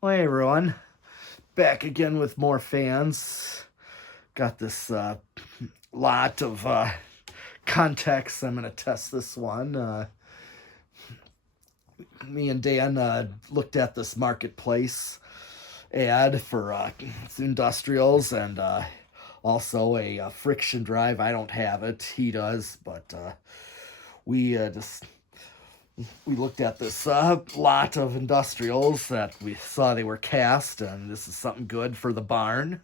Well, hey everyone, back again with more fans. Got this lot of context. I'm gonna test this one. Me and Dan looked at this marketplace ad for industrials and also a friction drive. I don't have it. He does, but we looked at this lot of industrials that we saw they were cast, and this is something good for the barn.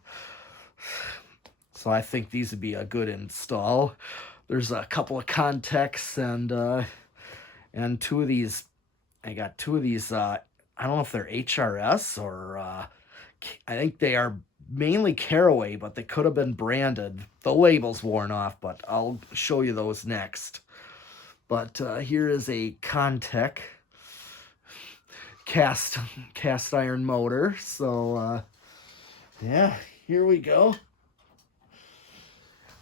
So I think these would be a good install. There's a couple of contexts and two of these. I got two of these. I don't know if they're HRS or I think they are mainly Caraway, but they could have been branded. The label's worn off, but I'll show you those next. But here is a Contec cast iron motor. So yeah, here we go.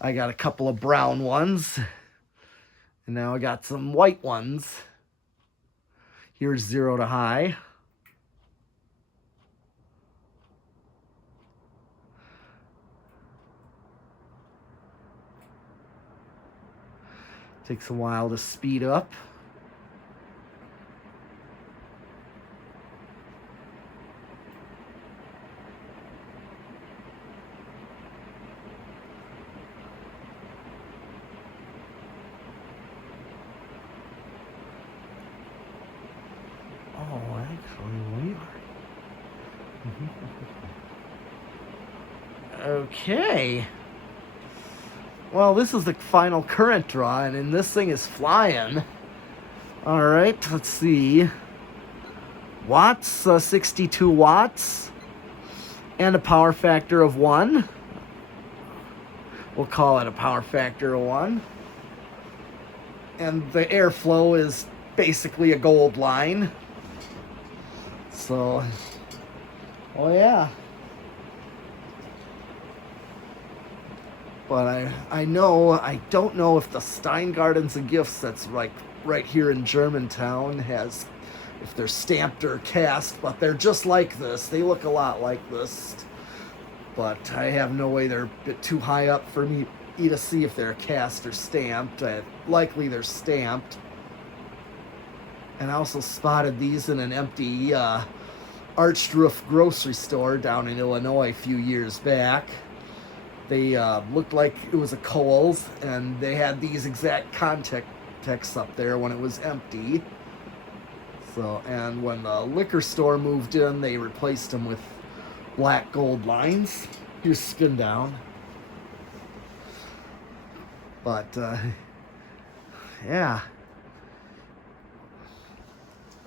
I got a couple of brown ones, and now I got some white ones. Here's 0 to high. Takes a while to speed up. Oh, actually, wait. Okay. Well, this is the final current draw, and this thing is flying. All right, let's see. Watts, 62 watts, and a power factor of 1. We'll call it a power factor of 1. And the airflow is basically a gold line. So, oh yeah. But I don't know if the Steingardens and Gifts that's like right here in Germantown has, if they're stamped or cast, but they're just like this. They look a lot like this. But I have no way, they're a bit too high up for me to see if they're cast or stamped. Likely they're stamped. And I also spotted these in an empty arched roof grocery store down in Illinois a few years back. They looked like it was a Kohl's, and they had these exact contexts up there when it was empty. So, and when the liquor store moved in, they replaced them with black gold lines. Here's spin down. But yeah,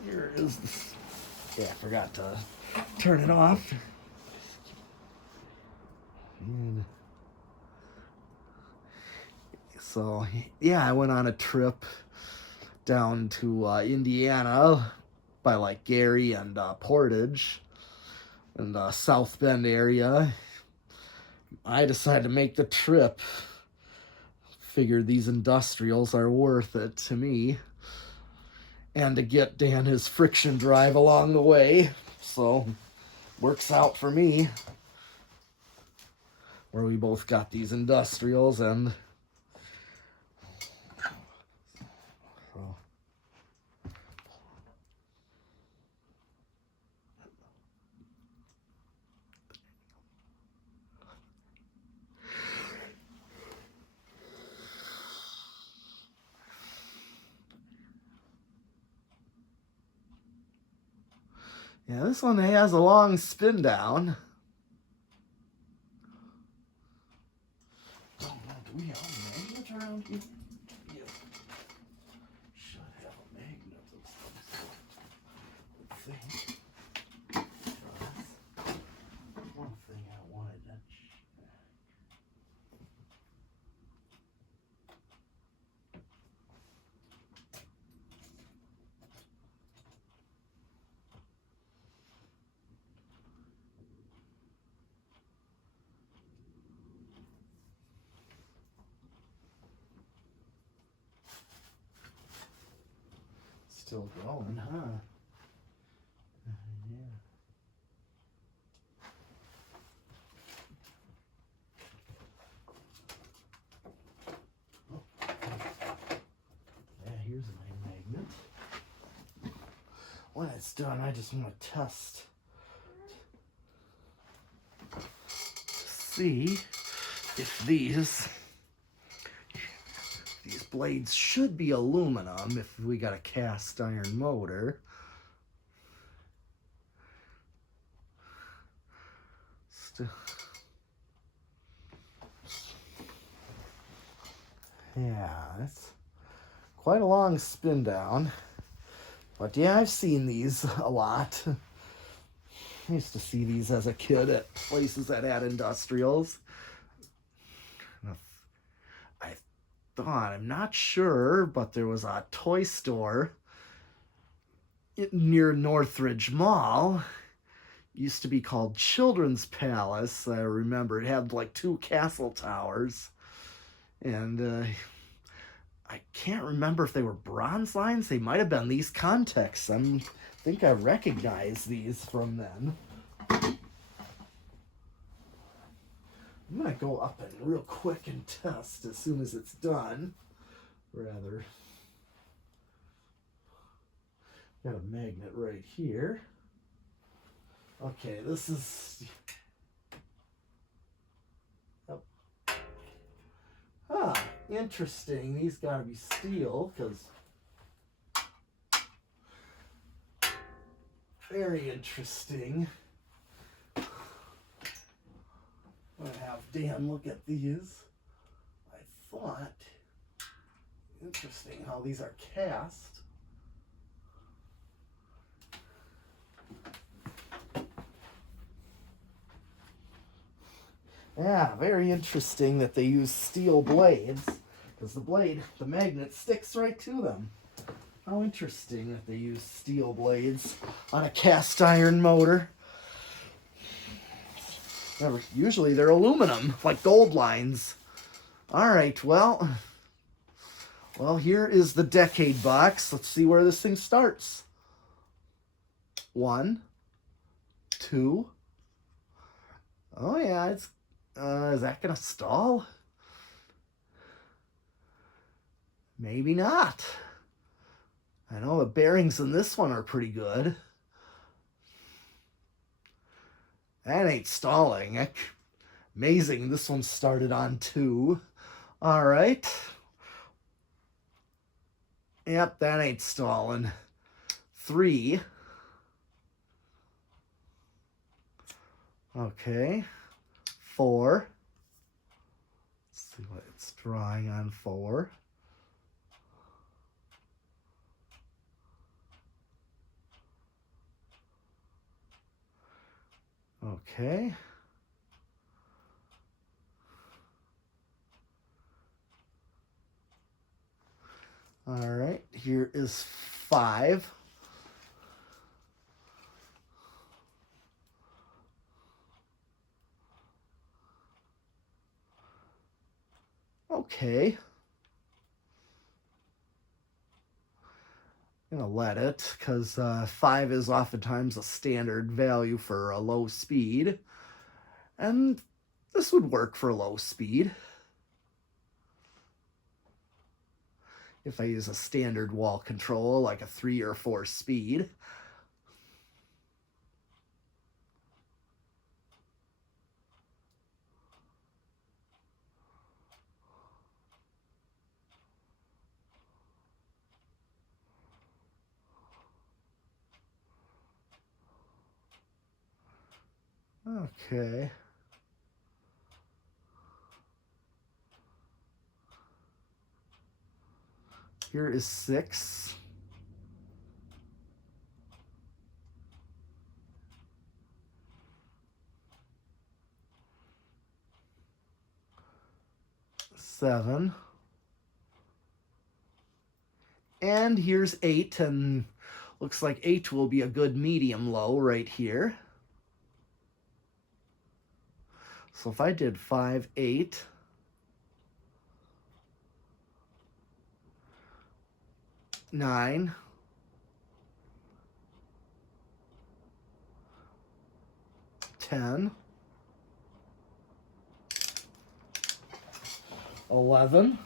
here is the, yeah, I forgot to turn it off. And so yeah, I went on a trip down to Indiana by like Gary and Portage and South Bend area. I decided to make the trip. Figured these industrials are worth it to me, and to get Dan his friction drive along the way. So works out for me, where we both got these industrials. And so yeah, this one has a long spin down. Oh, do we have a magnet around here? Yeah. Should have a magnet of some sort. I think. One thing I wanted to check. Still going, huh? Yeah. when it's done, I just want to test to see if these blades should be aluminum if we got a cast iron motor. Still, yeah, it's quite a long spin down. But yeah, I've seen these a lot. I used to see these as a kid at places that had industrials. I thought, I'm not sure, but there was a toy store near Northridge Mall. It used to be called Children's Palace. I remember it had like 2 castle towers. And I can't remember if they were bronze lines. They might have been these contexts. I think I recognize these from then. I'm going to go up and real quick and test as soon as it's done. Rather, got a magnet right here. Okay, this is... Ah, interesting. These gotta be steel, because... Very interesting. I'm gonna have Dan look at these. I thought... Interesting how these are cast. Yeah, very interesting that they use steel blades, because the magnet sticks right to them. How interesting that they use steel blades on a cast iron motor. Usually they're aluminum, like gold lines. Alright, well, here is the decade box. Let's see where this thing starts. 1, 2. Oh yeah, it's is that gonna stall? Maybe not. I know the bearings in this one are pretty good. That ain't stalling. Amazing, this one started on 2. All right. Yep, that ain't stalling. 3. Okay. 4. Let's see what it's drawing on 4. Okay. All right, here is 5. Okay. I'm gonna let it, because 5 is oftentimes a standard value for a low speed. And this would work for low speed. If I use a standard wall control, like a 3 or 4 speed. Okay. Here is 6. Seven. And here's 8, and looks like 8 will be a good medium low right here. So if I did 5, 8, nine, 10, 11, 12,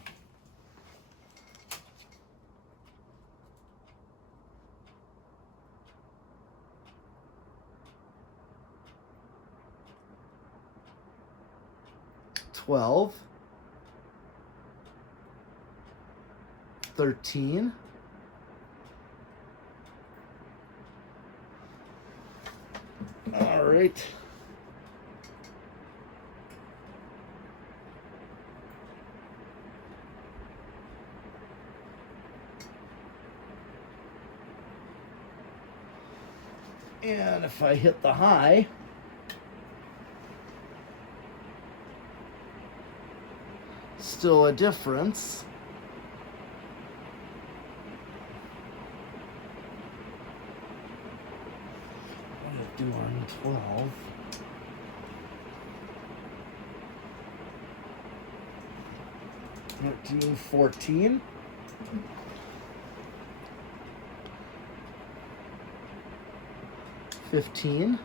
12, 13, all right. And if I hit the high, still a difference. What did it do on 12? $13, 14. $15.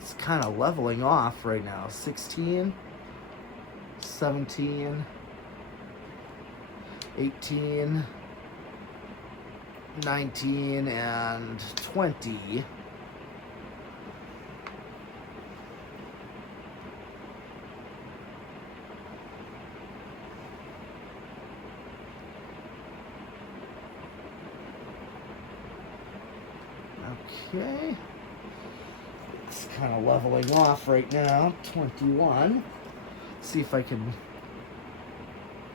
It's kind of leveling off right now. 16, 17, 18, 19, and 20. Okay, it's kind of leveling off right now. 21. See if I can.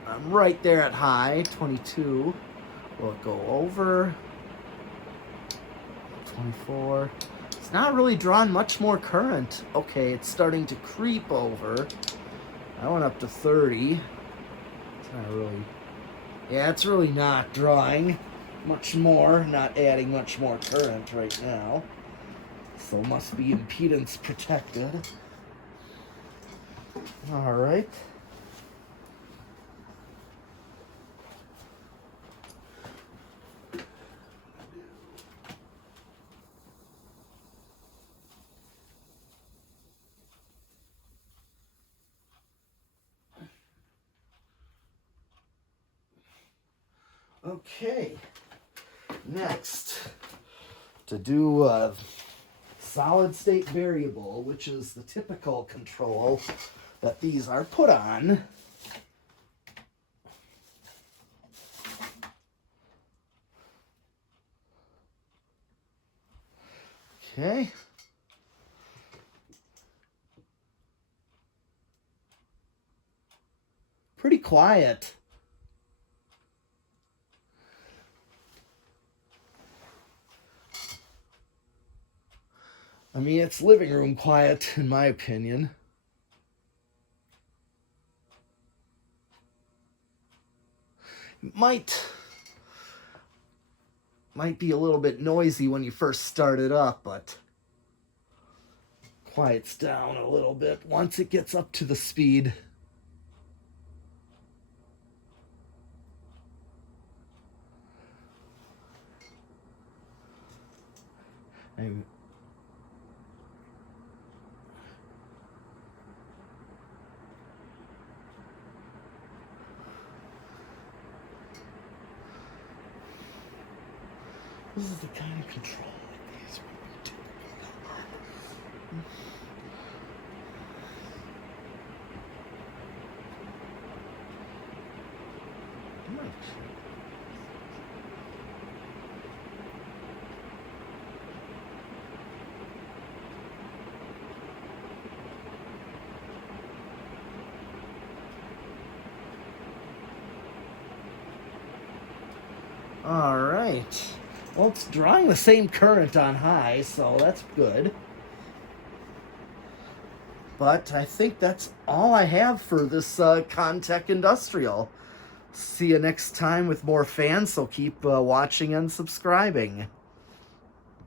I'm right there at high. 22. Will it go over? 24. It's not really drawing much more current. Okay, it's starting to creep over. I went up to 30. It's not really. Yeah, it's really not drawing much more, not adding much more current right now. So must be impedance protected. All right. Okay. Next, to do a solid state variable, which is the typical control that these are put on. Okay. Pretty quiet. I mean, it's living room quiet, in my opinion. Might be a little bit noisy when you first start it up, but quiets down a little bit once it gets up to the speed. And this is the kind of control like these would be typical. All right. Well, it's drawing the same current on high, so that's good. But I think that's all I have for this Contech Industrial. See you next time with more fans, so keep watching and subscribing.